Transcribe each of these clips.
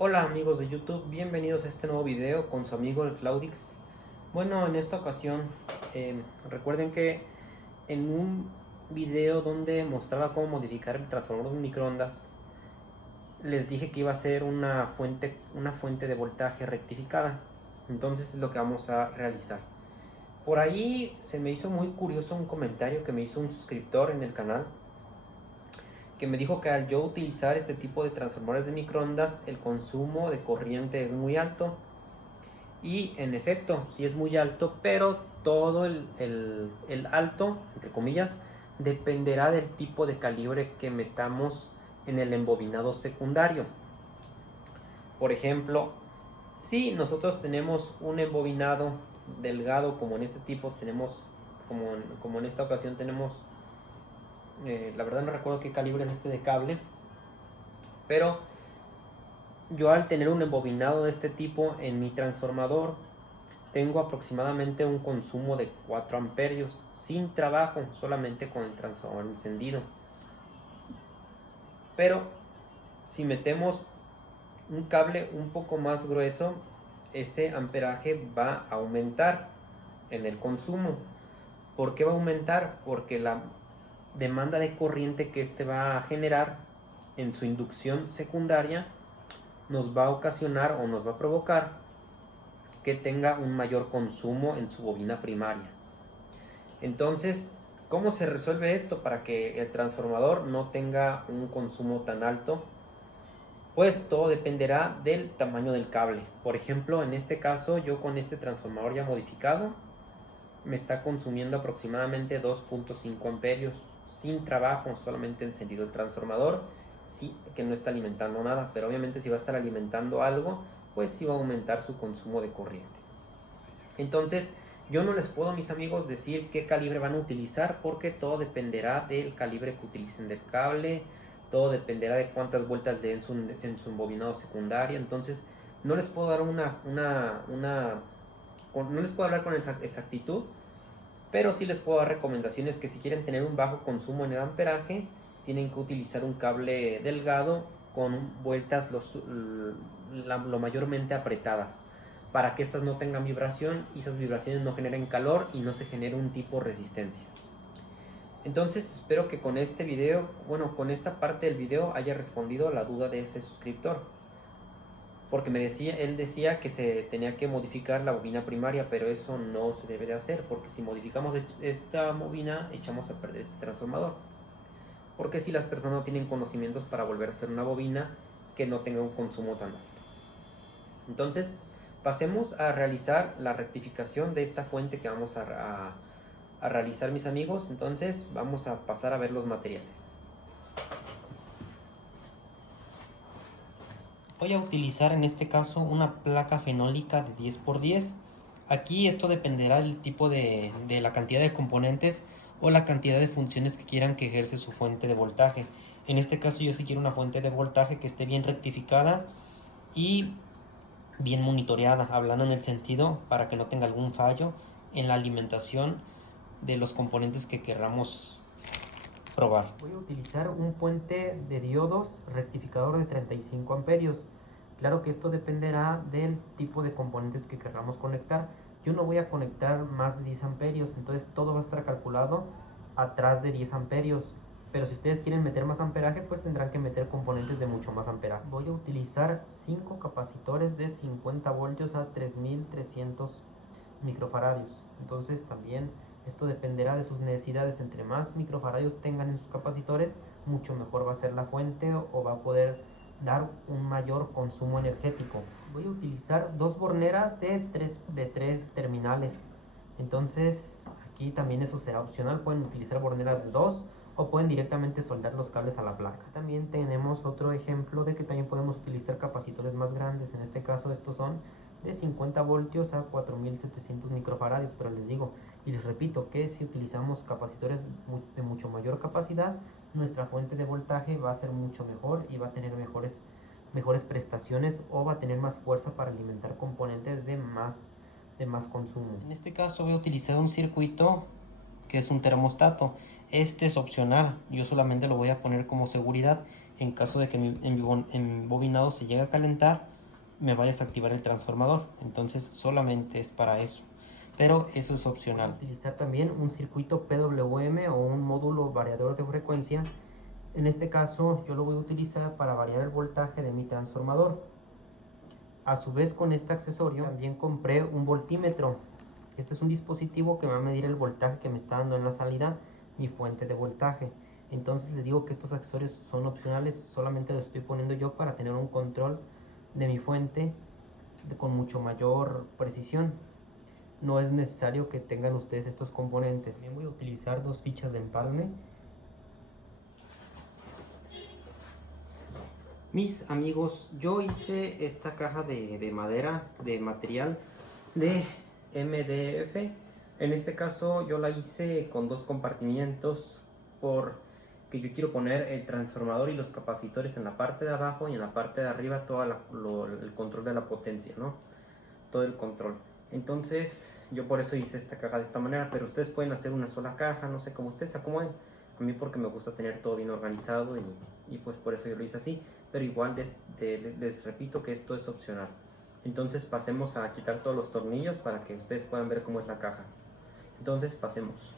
Hola amigos de YouTube, bienvenidos a este nuevo video con su amigo el Claudix. Bueno, en esta ocasión recuerden que en un video donde mostraba cómo modificar el transformador de un microondas, les dije que iba a ser una fuente de voltaje rectificada. Entonces es lo que vamos a realizar. Por ahí se me hizo muy curioso un comentario que me hizo un suscriptor en el canal, que me dijo que al yo utilizar este tipo de transformadores de microondas, el consumo de corriente es muy alto. Y en efecto, sí es muy alto, pero todo el alto, entre comillas, dependerá del tipo de calibre que metamos en el embobinado secundario. Por ejemplo, si nosotros tenemos un embobinado delgado, como en este tipo tenemos, como en esta ocasión tenemos, la verdad no recuerdo qué calibre es este de cable, pero yo al tener un embobinado de este tipo en mi transformador, tengo aproximadamente un consumo de 4 amperios sin trabajo, solamente con el transformador encendido. Pero si metemos un cable un poco más grueso, ese amperaje va a aumentar en el consumo. ¿Por qué va a aumentar? Porque la demanda de corriente que este va a generar en su inducción secundaria nos va a ocasionar o nos va a provocar que tenga un mayor consumo en su bobina primaria. Entonces, ¿cómo se resuelve esto para que el transformador no tenga un consumo tan alto? Pues todo dependerá del tamaño del cable. Por ejemplo, en este caso, yo con este transformador ya modificado, me está consumiendo aproximadamente 2.5 amperios sin trabajo, solamente encendido el transformador, sí, que no está alimentando nada, pero obviamente si va a estar alimentando algo, pues sí va a aumentar su consumo de corriente. Entonces, yo no les puedo, mis amigos, decir qué calibre van a utilizar porque todo dependerá del calibre que utilicen del cable, todo dependerá de cuántas vueltas le den en su embobinado secundario. Entonces, no les puedo dar no les puedo hablar con exactitud, pero sí les puedo dar recomendaciones que si quieren tener un bajo consumo en el amperaje, tienen que utilizar un cable delgado con vueltas lo mayormente apretadas, para que estas no tengan vibración y esas vibraciones no generen calor y no se genere un tipo de resistencia. Entonces espero que con este video, bueno, con esta parte del video haya respondido a la duda de ese suscriptor, porque él decía que se tenía que modificar la bobina primaria, pero eso no se debe de hacer, porque si modificamos esta bobina echamos a perder este transformador. Porque si las personas no tienen conocimientos para volver a hacer una bobina que no tenga un consumo tan alto. Entonces, pasemos a realizar la rectificación de esta fuente que vamos a realizar, mis amigos. Entonces, vamos a pasar a ver los materiales. Voy a utilizar en este caso una placa fenólica de 10×10. Aquí esto dependerá del tipo de la cantidad de componentes o la cantidad de funciones que quieran que ejerce su fuente de voltaje. En este caso yo sí quiero una fuente de voltaje que esté bien rectificada y bien monitoreada, hablando en el sentido para que no tenga algún fallo en la alimentación de los componentes que queramos probar. Voy a utilizar un puente de diodos rectificador de 35 amperios. Claro que esto dependerá del tipo de componentes que queramos conectar. Yo no voy a conectar más de 10 amperios, entonces todo va a estar calculado atrás de 10 amperios. Pero si ustedes quieren meter más amperaje, pues tendrán que meter componentes de mucho más amperaje. Voy a utilizar 5 capacitores de 50 voltios a 3300 microfaradios. Entonces también esto dependerá de sus necesidades. Entre más microfaradios tengan en sus capacitores, mucho mejor va a ser la fuente o va a poder dar un mayor consumo energético. Voy a utilizar dos borneras de 3 terminales. Entonces aquí también eso será opcional. Pueden utilizar borneras de 2 o pueden directamente soldar los cables a la placa. También tenemos otro ejemplo de que también podemos utilizar capacitores más grandes. En este caso estos son de 50 voltios a 4700 microfaradios, pero les digo y les repito que si utilizamos capacitores de mucho mayor capacidad, nuestra fuente de voltaje va a ser mucho mejor y va a tener mejores prestaciones o va a tener más fuerza para alimentar componentes de más consumo. En este caso voy a utilizar un circuito que es un termostato. Este es opcional, yo solamente lo voy a poner como seguridad en caso de que mi embobinado se llegue a calentar, me va a desactivar el transformador. Entonces solamente es para eso, pero eso es opcional. Voy a utilizar también un circuito PWM o un módulo variador de frecuencia. En este caso yo lo voy a utilizar para variar el voltaje de mi transformador. A su vez, con este accesorio también compré un voltímetro. Este es un dispositivo que me va a medir el voltaje que me está dando en la salida mi fuente de voltaje. Entonces les digo que estos accesorios son opcionales, solamente los estoy poniendo yo para tener un control de mi fuente con mucho mayor precisión. No es necesario que tengan ustedes estos componentes. También voy a utilizar 2 fichas de empalme. Mis amigos, yo hice esta caja de madera, de material de MDF. En este caso yo la hice con 2 compartimientos porque yo quiero poner el transformador y los capacitores en la parte de abajo y en la parte de arriba todo el control de la potencia, ¿no? Todo el control. Entonces yo por eso hice esta caja de esta manera, pero ustedes pueden hacer una sola caja, no sé, cómo ustedes se acomoden. A mí porque me gusta tener todo bien organizado y pues por eso yo lo hice así, pero igual les repito que esto es opcional. Entonces pasemos a quitar todos los tornillos para que ustedes puedan ver cómo es la caja. Entonces pasemos.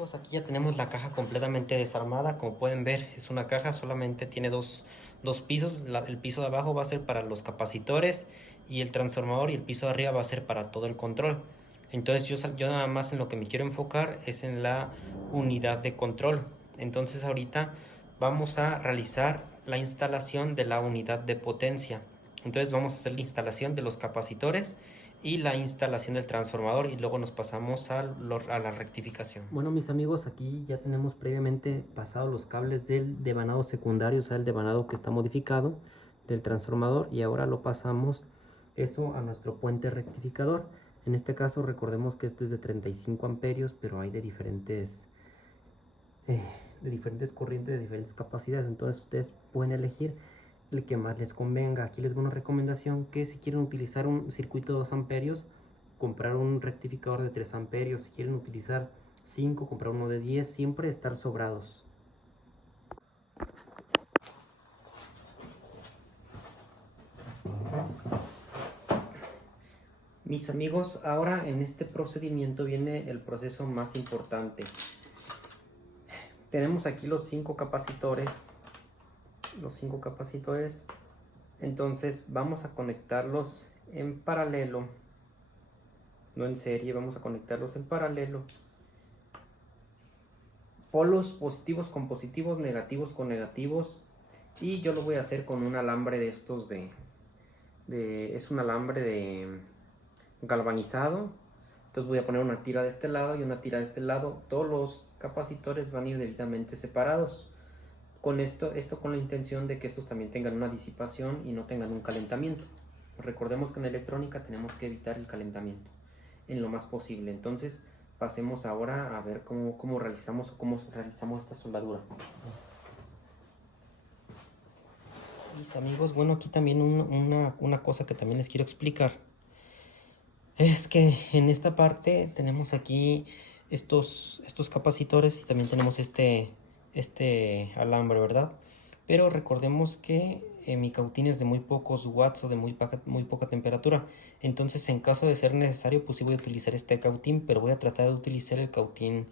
amigos, aquí ya tenemos la caja completamente desarmada. Como pueden ver, es una caja, solamente tiene dos pisos. El piso de abajo va a ser para los capacitores y el transformador, y el piso de arriba va a ser para todo el control. Entonces yo nada más en lo que me quiero enfocar es en la unidad de control. Entonces ahorita vamos a realizar la instalación de la unidad de potencia. Entonces vamos a hacer la instalación de los capacitores y la instalación del transformador, y luego nos pasamos a la rectificación. Bueno, mis amigos, aquí ya tenemos previamente pasado los cables del devanado secundario, o sea, el devanado que está modificado del transformador, y ahora lo pasamos eso a nuestro puente rectificador. En este caso recordemos que este es de 35 amperios, pero hay de diferentes corrientes, de diferentes capacidades. Entonces ustedes pueden elegir el que más les convenga. Aquí les doy una recomendación: que si quieren utilizar un circuito de 2 amperios, comprar un rectificador de 3 amperios. Si quieren utilizar 5, comprar uno de 10. Siempre estar sobrados. Mis amigos, ahora en este procedimiento viene el proceso más importante. Tenemos aquí los 5 capacitores. Entonces vamos a conectarlos en paralelo, no en serie, vamos a conectarlos en paralelo. Polos positivos con positivos, negativos con negativos. Y yo lo voy a hacer con un alambre de estos es un alambre de galvanizado. Entonces voy a poner una tira de este lado y una tira de este lado. Todos los capacitores van a ir debidamente separados. Con esto con la intención de que estos también tengan una disipación y no tengan un calentamiento. Recordemos que en electrónica tenemos que evitar el calentamiento en lo más posible. Entonces pasemos ahora a ver cómo realizamos esta soldadura. Mis amigos, bueno, aquí también una cosa que también les quiero explicar es que en esta parte tenemos aquí estos capacitores, y también tenemos este alambre, ¿verdad? Pero recordemos que mi cautín es de muy pocos watts o de muy poca temperatura. Entonces, en caso de ser necesario, pues sí voy a utilizar este cautín, pero voy a tratar de utilizar el cautín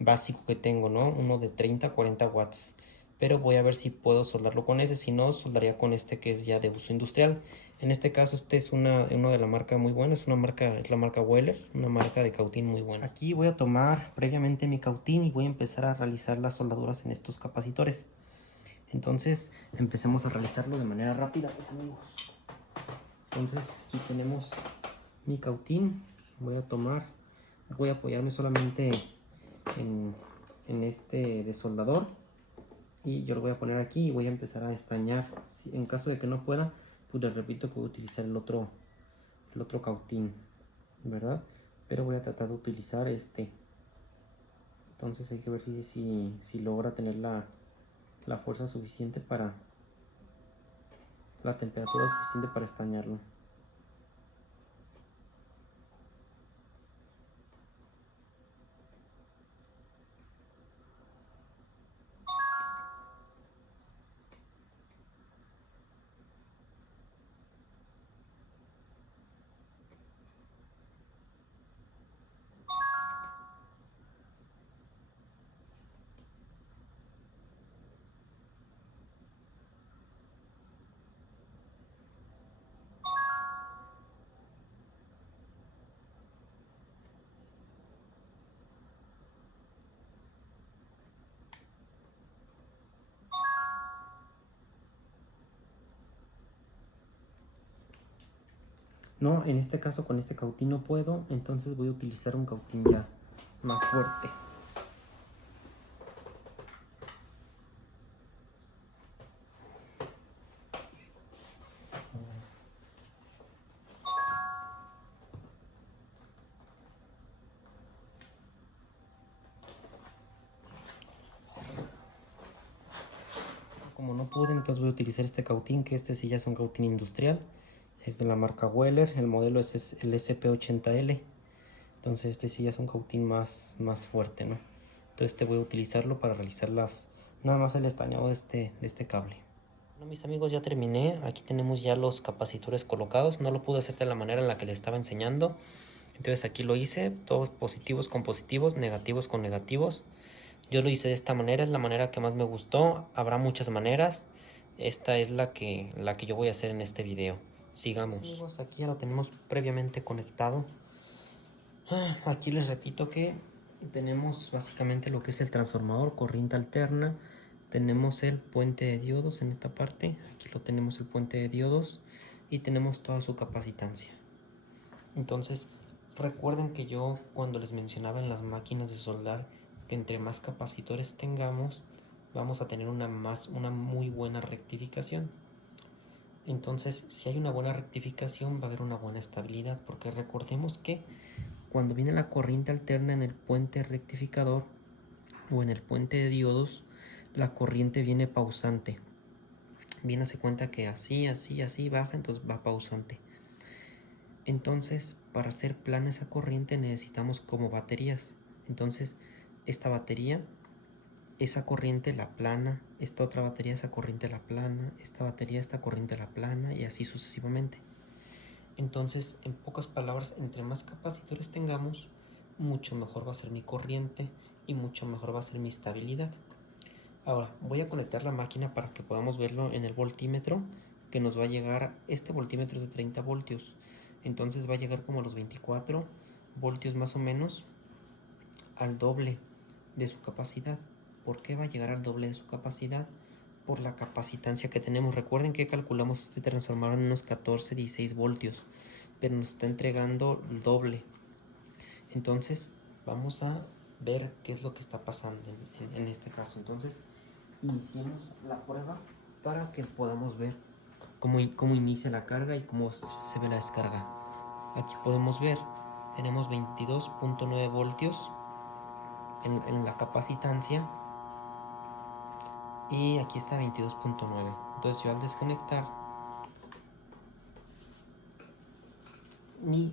básico que tengo, ¿no? Uno de 30 a 40 watts. Pero voy a ver si puedo soldarlo con ese. Si no, soldaría con este que es ya de uso industrial. En este caso, este es uno de la marca muy buena. Es la marca Weller, una marca de cautín muy buena. Aquí voy a tomar previamente mi cautín y voy a empezar a realizar las soldaduras en estos capacitores. Entonces empecemos a realizarlo de manera rápida, mis amigos. Entonces aquí tenemos mi cautín. Voy a apoyarme solamente en este desoldador, y yo lo voy a poner aquí y voy a empezar a estañar. En caso de que no pueda, pues les repito, puedo utilizar el otro cautín, ¿verdad? Pero voy a tratar de utilizar este. Entonces hay que ver si logra tener la fuerza suficiente para la temperatura suficiente para estañarlo. No, en este caso con este cautín no puedo, entonces voy a utilizar un cautín ya más fuerte. Como no pude, entonces voy a utilizar este cautín, que este sí ya es un cautín industrial. Es de la marca Weller, el modelo es el SP80L. Entonces este sí ya es un cautín más fuerte, ¿no? Entonces voy a utilizarlo para realizar nada más el estañado de este cable. Bueno, mis amigos, ya terminé. Aquí tenemos ya los capacitores colocados. No lo pude hacer de la manera en la que les estaba enseñando. Entonces aquí lo hice, todos positivos con positivos, negativos con negativos. Yo lo hice de esta manera, es la manera que más me gustó. Habrá muchas maneras. Esta es la que yo voy a hacer en este video. Sigamos. Pues amigos, aquí ya lo tenemos previamente conectado. Aquí les repito que tenemos básicamente lo que es el transformador, corriente alterna. Tenemos el puente de diodos en esta parte. Aquí lo tenemos el puente de diodos. Y tenemos toda su capacitancia. Entonces, recuerden que yo cuando les mencionaba en las máquinas de soldar que entre más capacitores tengamos, vamos a tener una muy buena rectificación. Entonces, si hay una buena rectificación, va a haber una buena estabilidad, porque recordemos que cuando viene la corriente alterna en el puente rectificador o en el puente de diodos, la corriente viene pausante. Viene, se cuenta que así, así, así baja, entonces va pausante. Entonces, para hacer plana esa corriente necesitamos como baterías. Entonces, esta batería, esa corriente la plana, esta otra batería, esa corriente la plana, esta batería, esta corriente la plana y así sucesivamente. Entonces, en pocas palabras, entre más capacitores tengamos, mucho mejor va a ser mi corriente y mucho mejor va a ser mi estabilidad. Ahora, voy a conectar la máquina para que podamos verlo en el voltímetro, que nos va a llegar, este voltímetro es de 30 voltios, entonces va a llegar como a los 24 voltios más o menos, al doble de su capacidad. ¿Por qué va a llegar al doble de su capacidad? Por la capacitancia que tenemos. Recuerden que calculamos este transformador en unos 14-16 voltios, pero nos está entregando el doble. Entonces vamos a ver qué es lo que está pasando en este caso. Entonces iniciemos la prueba para que podamos ver cómo inicia la carga y cómo se ve la descarga. Aquí podemos ver, tenemos 22.9 voltios en la capacitancia y aquí está 22.9. Entonces yo al desconectar mi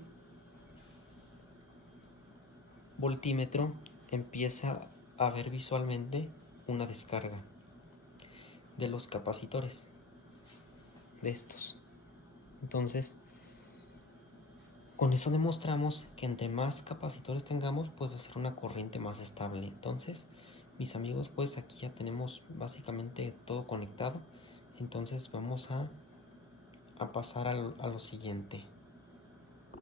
voltímetro empieza a ver visualmente una descarga de los capacitores de estos. Entonces con eso demostramos que entre más capacitores tengamos, pues va a ser una corriente más estable. Entonces, mis amigos, pues aquí ya tenemos básicamente todo conectado. Entonces vamos a pasar a lo siguiente.